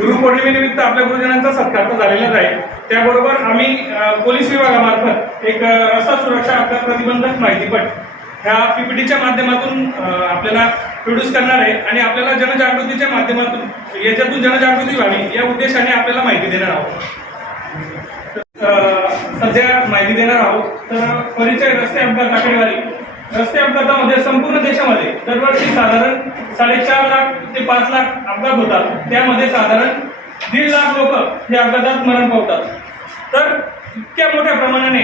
गुरुपौर्णिमेनिमित्त आपल्या गुरुजनांचा सत्कार तर झालेलाच आहे। त्याबरोबर आम्ही पोलीस विभागामार्फत एक रस्ता सुरक्षा अपघात प्रतिबंधक माहितीपट ह्या पीपीटीच्या माध्यमातून आपल्याला प्रोड्यूस करणार आहे आणि आपल्याला जनजागृतीच्या माध्यमातून याच्यातून जनजागृती व्हावी या उद्देशाने आपल्याला माहिती देणार आहोत। सध्या माहिती देणार आहोत तर परिचय रस्ते अपघात आकडेवारी। रस्ते अपघातामध्ये संपूर्ण देशामध्ये दरवर्षी साधारण 4.5 लाख ते 5 लाख अपघात होतात। त्यामध्ये साधारण 1.5 लाख लोक हे अपघातात मरण पावतात। तर इतक्या मोठ्या प्रमाणाने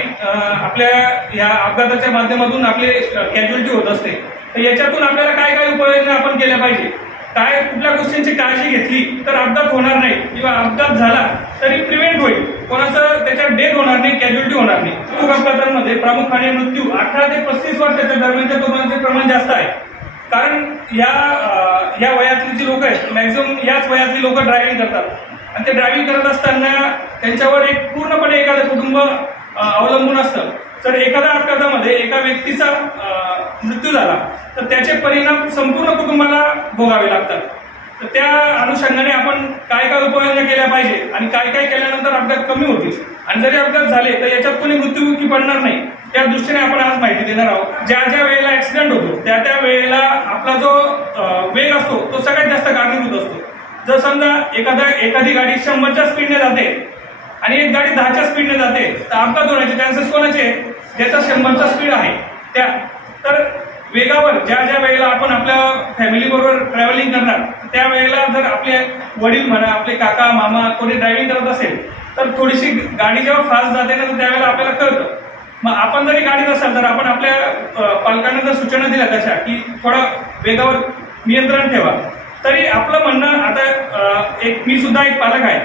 आपल्या या अपघाताच्या माध्यमातून आपले कॅज्युअलिटी होत असते। तर याच्यातून आपल्याला काय काय उपाययोजना आपण केल्या पाहिजे, काय कुठल्या गोष्टींची काळजी घेतली तर अपघात होणार नाही किंवा अपघात झाला तरी प्रिव्हेंट होईल, कोणाचं त्याच्यात डेथ होणार नाही, कॅज्युअलिटी होणार नाही। अपघातांमध्ये प्रामुख्याने मृत्यू 18 ते 35 वर्षाच्या दरम्यानच्या तरुणांचे प्रमाण जास्त आहे। कारण या वयातली जी लोक आहेत मॅक्झिमम याच वयातली लोक ड्रायव्हिंग करतात आणि ते ड्रायव्हिंग करत असताना त्यांच्यावर एक पूर्णपणे एखादं कुटुंब अवलंबून असतं। जर एखाद्या अपघातामध्ये एका व्यक्तीचा मृत्यू झाला तर त्याचे परिणाम संपूर्ण कुटुंबाला भोगावे लागतात। तर त्या अनुषंगाने आपण काय काय उपाययोजना केल्या पाहिजे आणि काय काय केल्यानंतर अपघात कमी होतील आणि जरी अपघात झाले तर याच्यात कोणी मृत्युमुखी पडणार नाही, त्या दृष्टीने आपण आज माहिती देणार आहोत। ज्या ज्या वेळेला ऍक्सिडेंट होतो त्या त्या वेळेला आपला जो वेग असतो तो सगळ्यात जास्त कारणीभूत असतो। जर समजा एखादी गाडी 100च्या स्पीडने जाते आणि एक गाडी 10च्या स्पीडने जाते तर अपघात होण्याचे चान्सेस कोणाचे, ज्याचा 100चा स्पीड आहे त्या। तर वेगावर ज्या ज्या वेळेला आपण आपल्या फॅमिली बरोबर ट्रॅव्हलिंग करणार त्या वेळेला जर आपले वडील म्हणा, आपले काका मामा कोणी ड्रायव्हिंग करत असेल तर थोडीशी गाडी जेव्हा फास्ट जाते ना तर त्यावेळेला आपल्याला कळतं। मग आपण जरी गाडीत असाल तर आपण आपल्या पालकांना जर सूचना दिल्या तशा की थोडा वेगावर नियंत्रण ठेवा, तरी आपलं म्हणणं आता मी सुद्धा एक पालक आहे।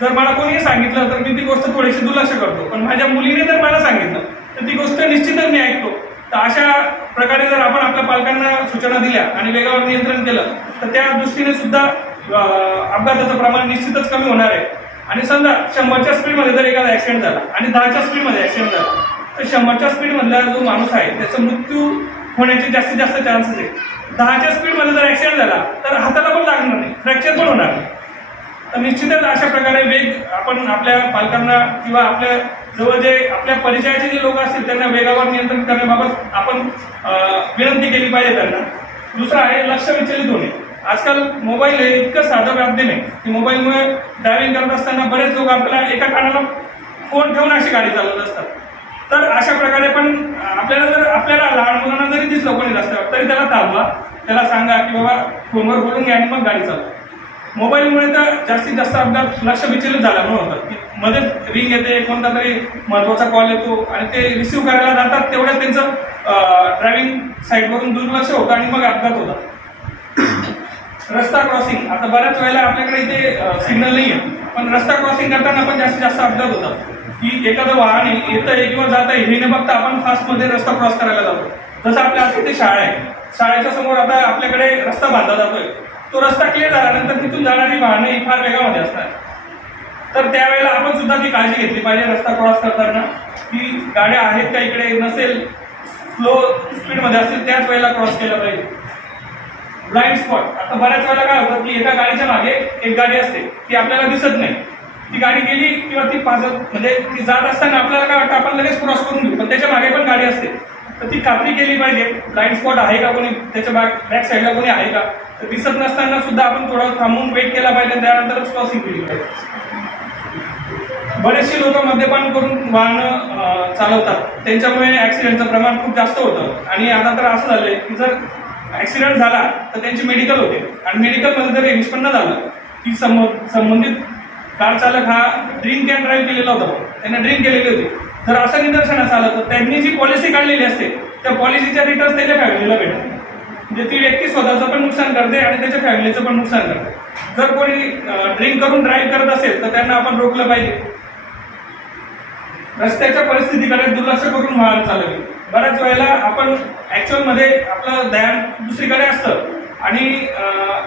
जर मला कोणी सांगितलं तर मी ती गोष्ट थोडीशी दुर्लक्ष करतो, पण माझ्या मुलीने जर मला सांगितलं तर ती गोष्ट निश्चितच मी ऐकतो। तर अशा प्रकारे जर आपण आपल्या पालकांना सूचना दिल्या आणि वेगावर नियंत्रण केलं तर त्या दृष्टीने सुद्धा अपघाताचं प्रमाण निश्चितच कमी होणार आहे। आणि समजा 100च्या स्पीडमध्ये जर एखादा ऍक्सिडेंट झाला आणि 10च्या स्पीडमध्ये ऍक्सिडेंट झाला तर 100च्या स्पीडमधला जो माणूस आहे त्याचा मृत्यू होण्याचे जास्तीत जास्त चान्सेस आहे। 10च्या स्पीडमध्ये जर ऍक्सिडेंट झाला तर हाताला पण लागणार नाही, फ्रॅक्चर पण होणार नाही। तर निश्चितच अशा प्रकारे वेग आपण आपल्या पालकांना किंवा आपल्या जवळ जे आपल्या परिचयाचे जे लोक असतील त्यांना वेगावर नियंत्रण करण्याबाबत आपण विनंती केली पाहिजे त्यांना। दुसरं आहे लक्ष विचलित होणे। आजकाल मोबाईल हे इतकं साधं माध्यम आहे की मोबाईलमुळे ड्रायव्हिंग करत असताना बरेच लोक आपल्याला एका कानाला फोन ठेवून अशी गाडी चालवत असतात। तर अशा प्रकारे पण आपल्याला लहान मुलांना जरी दिसलं कोणी रस्त्यावर तरी त्याला थांबवा, त्याला सांगा की बाबा फोनवर बोलून घ्या आणि मग गाडी चालवा। मोबाईलमुळे तर जास्तीत जास्त अपघात लक्ष विचलित झाल्यामुळे होतात की मध्येच रिंग येते, कोणता तरी महत्त्वाचा कॉल येतो आणि ते रिसिव्ह करायला जातात तेवढ्यात त्यांचं ड्रायव्हिंग साईडवरून दुर्लक्ष होतं आणि मग अपघात होतात। रस्ता क्रॉसिंग, आता बऱ्याच वेळेला आपल्याकडे इथे सिग्नल नाही आहे पण रस्ता क्रॉसिंग करताना पण जास्तीत जास्त अपघात होतात की एखादं वाहन येतं आहे किंवा जात आहे हे न बघता आपण फास्टमध्ये रस्ता क्रॉस करायला जातो। जसं आपल्या आता इथे शाळा आहे, शाळेच्या समोर आता आपल्याकडे रस्ता बांधला जातोय, तो रस्ता क्लिअर झाल्यानंतर तिथून जाणारी वाहनं ही फार वेगामध्ये असतात। तर त्यावेळेला आपण सुद्धा ती काळजी घेतली पाहिजे रस्ता क्रॉस करताना की गाड्या आहेत का इकडे, नसेल स्लो स्पीडमध्ये असेल त्याच वेळेला क्रॉस केलं पाहिजे। ब्लाइंड स्पॉट, आता बऱ्याच वेळेला काय होतं की एका गाडीच्या मागे एक गाडी असते ती आपल्याला दिसत नाही, ती गाडी गेली किंवा ती म्हणजे ती जात असताना आपल्याला काय वाटतं आपण लगेच क्रॉस करून घेऊ, पण त्याच्या मागे पण गाडी असते। तर ती खात्री केली पाहिजे ब्लाइंड स्पॉट आहे का, कोणी त्याच्या बॅक साईडला कोणी आहे का, तर दिसत नसताना सुद्धा आपण थोडं थांबून वेट केला पाहिजे, त्यानंतरच क्रॉसिंग केली पाहिजे। बरेचसे लोक मद्यपान करून वाहनं चालवतात, त्यांच्यामुळे ऍक्सिडेंटचं प्रमाण खूप जास्त होतं। आणि आता तर असं झालंय की जर ऍक्सिडेंट झाला तर त्यांची मेडिकल होते आणि मेडिकलमध्ये जर निष्पन्न झालं की संबंधित कार चालक हा ड्रिंक अँड ड्राईव्ह केलेला होता, त्यांना ड्रिंक केलेली होती, जर असं निदर्शनास आलं तर त्यांनी जी पॉलिसी काढलेली असते त्या पॉलिसीच्या रिटर्न्स त्याच्या फॅमिलीला भेटतात। म्हणजे ती व्यक्ती स्वतःचं पण नुकसान करते आणि त्याच्या फॅमिलीचं पण नुकसान करते। जर कोणी ड्रिंक करून ड्राईव्ह करत असेल तर त्यांना आपण रोखलं पाहिजे। रस्त्याच्या परिस्थितीकडे दुर्लक्ष करून वाहन चालवले, बऱ्याच वेळेला आपण ऍक्च्युअलमध्ये आपलं ध्यान दुसरीकडे असतं आणि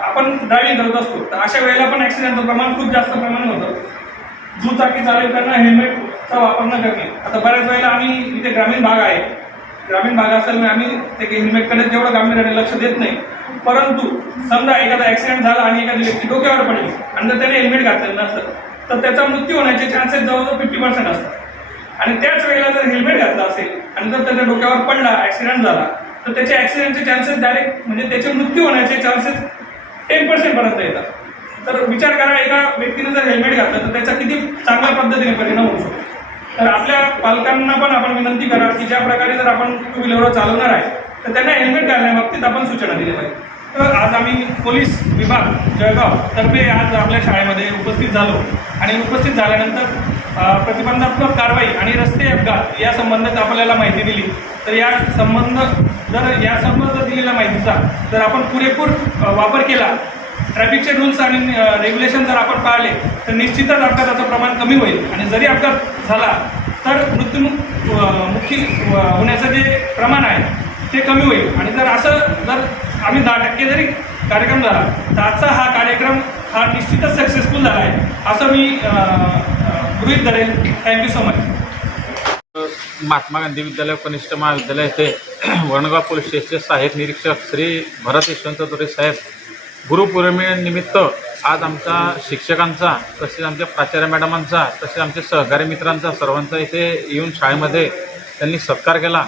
आपण ड्रायव्हिंग करत असतो, तर अशा वेळेला पण ऍक्सिडेंटचं प्रमाण खूप जास्त प्रमाणात होतं। दुचाकी चालवताना हेल्मेटचा वापर न करणे, आता बऱ्याच वेळेला आम्ही इथे ग्रामीण भाग आहे, ग्रामीण भाग असल्यामुळे आम्ही ते हेल्मेटकडे जेवढं गांभीर्याने लक्ष देत नाही, परंतु समजा एखादा ॲक्सिडेंट झाला आणि एखादी व्यक्ती डोक्यावर पडली आणि जर त्याने हेल्मेट घातलेलं नसतं तर त्याचा मृत्यू होण्याचे चान्सेस जवळजवळ 50% असतात। आणि त्याच वेळेला जर हेल्मेट घातलं असेल आणि जर त्याच्या डोक्यावर पडला, ॲक्सिडेंट झाला, तर त्याचे ॲक्सिडेंटचे चान्सेस डायरेक्ट म्हणजे त्याचे मृत्यू होण्याचे चान्सेस 10% पर्यंत येतात। तर विचार करा, एका व्यक्तीने जर हेल्मेट घातलं तर त्याचा किती चांगल्या पद्धतीने परिणाम होऊ शकतो। तर आपल्या पालकांना पण आपण विनंती करा की ज्या प्रकारे जर आपण टू व्हीलर चालवणार आहे तर त्यांना हेल्मेट घालण्याबाबतीत आपण सूचना दिल्या पाहिजे। तर आज आम्ही पोलीस विभाग जळगाव तर्फे आज आपल्या शाळेमध्ये उपस्थित झालो आणि उपस्थित झाल्यानंतर प्रतिबंधात्मक कारवाई आणि रस्ते अपघात या संबंधात आपल्याला माहिती दिली। तर या संबंध दिलेल्या माहितीचा जर आपण पुरेपूर वापर केला, ट्रॅफिकचे रूल्स आणि रेग्युलेशन जर आपण पाळले तर निश्चितच अपघाताचं प्रमाण कमी होईल आणि जरी अपघात झाला तर मृत्युमुखी होण्याचं जे प्रमाण आहे ते कमी होईल। आणि जर आम्ही 10% जरी कार्यक्रम झाला तर आजचा हा कार्यक्रम हा निश्चितच सक्सेसफुल झाला आहे असं मी गृहीत धरेन। Thank you so much. Mahatma Gandhi Vidyalaya Kanishtha महाविद्यालय येथे वरणगाव पोलीस स्टेशनचे सहाय्यक निरीक्षक श्री भरत यशवंत दोरे साहेब गुरुपौर्णिमेनिमित्त आज आमच्या शिक्षकांचा, तसेच आमच्या प्राचार्य मॅडमांचा, तसेच आमच्या सहकारी मित्रांचा सर्वांचा इथे येऊन शाळेमध्ये त्यांनी सत्कार केला।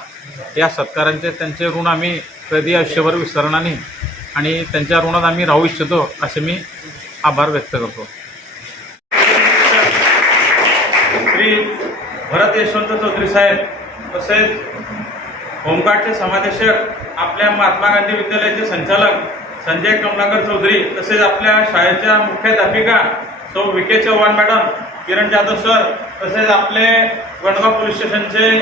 या सत्कारांचे त्यांचे ऋण आम्ही कधी आयुष्यभर विसरणार नाही आणि त्यांच्या ऋणात आम्ही राहू इच्छितो असे मी आभार व्यक्त करतो। श्री भरत यशवंत चौधरी साहेब तसेच होमगार्डचे समादेशक, आपल्या महात्मा गांधी विद्यालयाचे संचालक संजय कमलाकर चौधरी, तसेच आपल्या शाळेच्या मुख्याध्यापिका सौ विके चव्हाण मॅडम, किरण जाधव सर, तसेच आपले वरणगाव पोलीस स्टेशनचे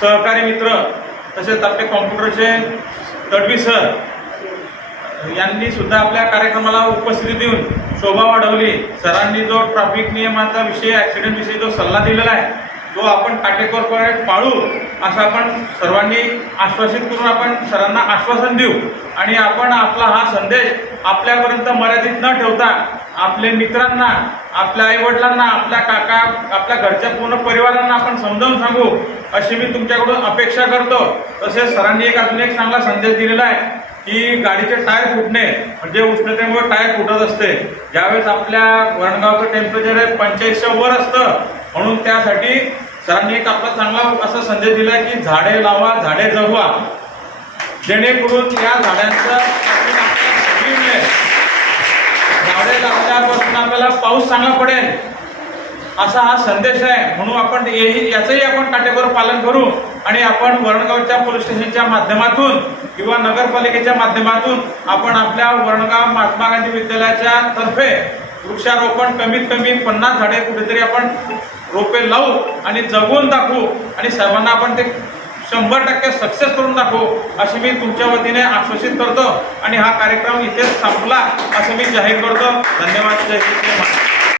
सहकारी मित्र, तसेच आपले कॉम्प्युटरचे तडवी सर यांनी सुद्धा आपल्या कार्यक्रमाला उपस्थिती देऊन शोभा वाढवली। सरांनी जो ट्रॅफिक नियमाचा विषय, ॲक्सिडेंट विषयी जो सल्ला दिलेला आहे तो आपण काटेकोरपणे पाळू असं आपण सर्वांनी आश्वासित करून आपण सरांना आश्वासन देऊ आणि आपण आपला हा संदेश आपल्यापर्यंत मर्यादित न ठेवता आपल्या मित्रांना, आपल्या आईवडिलांना, आपल्या काका, आपल्या घरच्या पूर्ण परिवारांना आपण समजावून सांगू अशी मी तुमच्याकडून अपेक्षा करतो। तसेच सरांनी अजून एक चांगला संदेश दिलेला आहे की गाडीचे टायर फुटणे म्हणजे उष्णतेमुळे टायर फुटत असते। ज्यावेळेस आपल्या वरणगावचं टेम्परेचर आहे 85 वर असतं, म्हणून त्यासाठी सरांनी एक आपला चांगला असा संदेश दिला की झाडे लावा, झाडे जगवा, जेणेकरून या झाडांचं झाडे लावल्यापासून आपल्याला पाऊस चांगला पडेल असा हा संदेश आहे। म्हणून आपण याचंही आपण काटेकोर पालन करू आणि आपण वरणगावच्या पोलीस स्टेशनच्या माध्यमातून किंवा नगरपालिकेच्या माध्यमातून आपण आपल्या वरणगाव महात्मा गांधी विद्यालयाच्या तर्फे वृक्षारोपण कमीत कमी 50 झाडे कुठेतरी आपण रोपे लावू आणि जगवून दाखवू आणि सर्वांना आपण ते 100% सक्सेस करून दाखवू अशी मी तुमच्या वतीने आश्वासित करतो आणि हा कार्यक्रम इथेच संपला असं मी जाहीर करतो। धन्यवाद। जय हिंद, जय महाराष्ट्र।